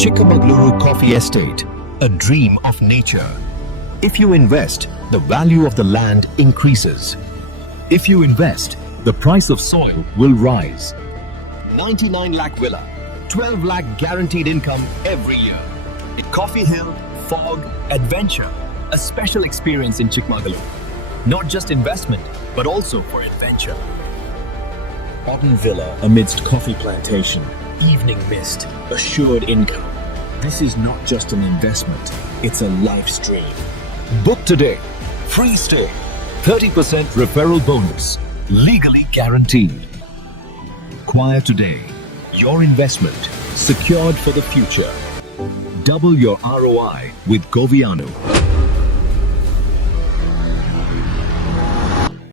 Chikmagaluru Coffee Estate, a dream of nature. If you invest, the value of the land increases. If you invest, the price of soil will rise. 99 lakh villa, 12 lakh guaranteed income every year. At Coffee Hill, fog, adventure, a special experience in Chikmagaluru. Not just investment, but also for adventure. Modern villa amidst coffee plantation, evening mist, assured income. This is not just an investment, it's a life stream. Book today. Free stay. 30% referral bonus. Legally guaranteed. Acquire today. Your investment secured for the future. Double your ROI with Govianu.